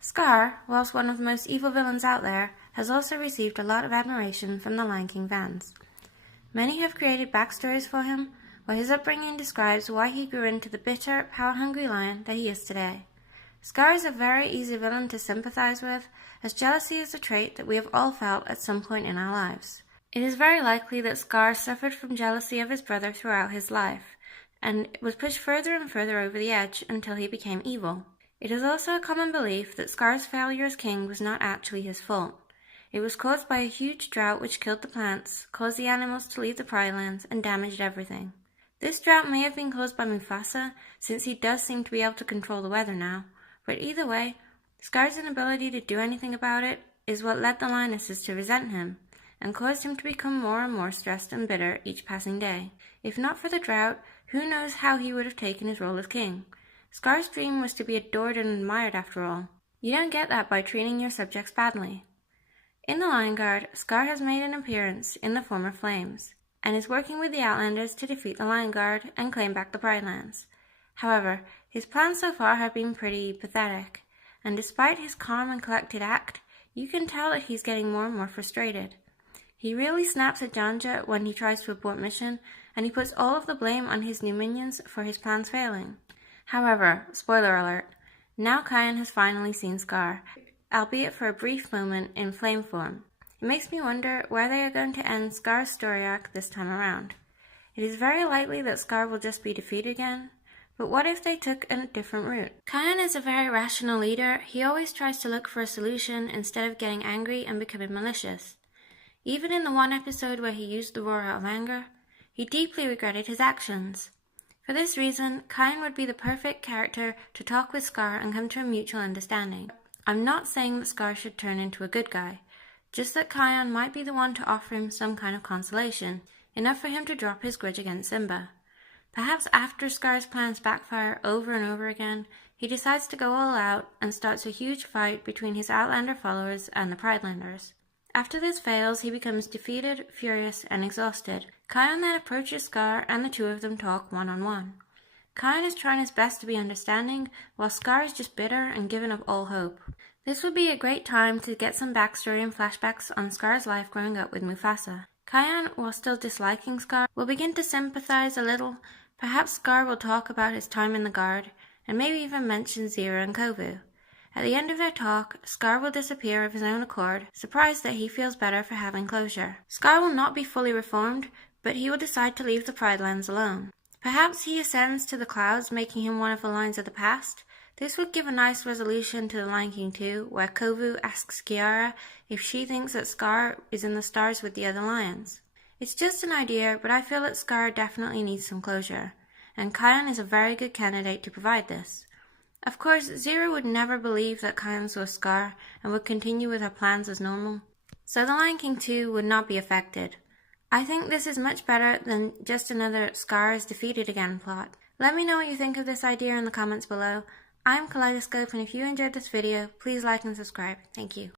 Scar, whilst one of the most evil villains out there, has also received a lot of admiration from the Lion King fans. Many have created backstories for him, where his upbringing describes why he grew into the bitter, power-hungry lion that he is today. Scar is a very easy villain to sympathize with, as jealousy is a trait that we have all felt at some point in our lives. It is very likely that Scar suffered from jealousy of his brother throughout his life, and was pushed further and further over the edge until he became evil. It is also a common belief that Scar's failure as king was not actually his fault. It was caused by a huge drought which killed the plants, caused the animals to leave the Pride Lands, and damaged everything. This drought may have been caused by Mufasa, since he does seem to be able to control the weather now, but either way, Scar's inability to do anything about it is what led the lionesses to resent him, and caused him to become more and more stressed and bitter each passing day. If not for the drought, who knows how he would have taken his role as king. Scar's dream was to be adored and admired after all. You don't get that by treating your subjects badly. In the Lion Guard, Scar has made an appearance in the form of Flames, and is working with the Outlanders to defeat the Lion Guard and claim back the Pride Lands. However, his plans so far have been pretty pathetic, and despite his calm and collected act, you can tell that he's getting more and more frustrated. He really snaps at Janja when he tries to abort mission, and he puts all of the blame on his new minions for his plans failing. However, spoiler alert, now Kion has finally seen Scar, albeit for a brief moment in flame form. It makes me wonder where they are going to end Scar's story arc this time around. It is very likely that Scar will just be defeated again, but what if they took a different route? Kion is a very rational leader. He always tries to look for a solution instead of getting angry and becoming malicious. Even in the one episode where he used the roar out of anger, he deeply regretted his actions. For this reason, Kion would be the perfect character to talk with Scar and come to a mutual understanding. I'm not saying that Scar should turn into a good guy, just that Kion might be the one to offer him some kind of consolation, enough for him to drop his grudge against Simba. Perhaps after Scar's plans backfire over and over again, he decides to go all out and starts a huge fight between his Outlander followers and the Pridelanders. After this fails, he becomes defeated, furious, and exhausted. Kion then approaches Scar and the two of them talk one-on-one. Kion is trying his best to be understanding, while Scar is just bitter and given up all hope. This would be a great time to get some backstory and flashbacks on Scar's life growing up with Mufasa. Kion, while still disliking Scar, will begin to sympathize a little. Perhaps Scar will talk about his time in the Guard, and maybe even mention Zero and Kovu. At the end of their talk, Scar will disappear of his own accord, surprised that he feels better for having closure. Scar will not be fully reformed, but he will decide to leave the Pride Lands alone. Perhaps he ascends to the clouds, making him one of the lions of the past. This would give a nice resolution to The Lion King 2, where Kovu asks Kiara if she thinks that Scar is in the stars with the other lions. It's just an idea, but I feel that Scar definitely needs some closure, and Kion is a very good candidate to provide this. Of course, Zero would never believe that Kion saw Scar and would continue with her plans as normal, so The Lion King 2 would not be affected. I think this is much better than just another Scar is defeated again plot. Let me know what you think of this idea in the comments below. I'm Kaleidoscope, and if you enjoyed this video, please like and subscribe. Thank you.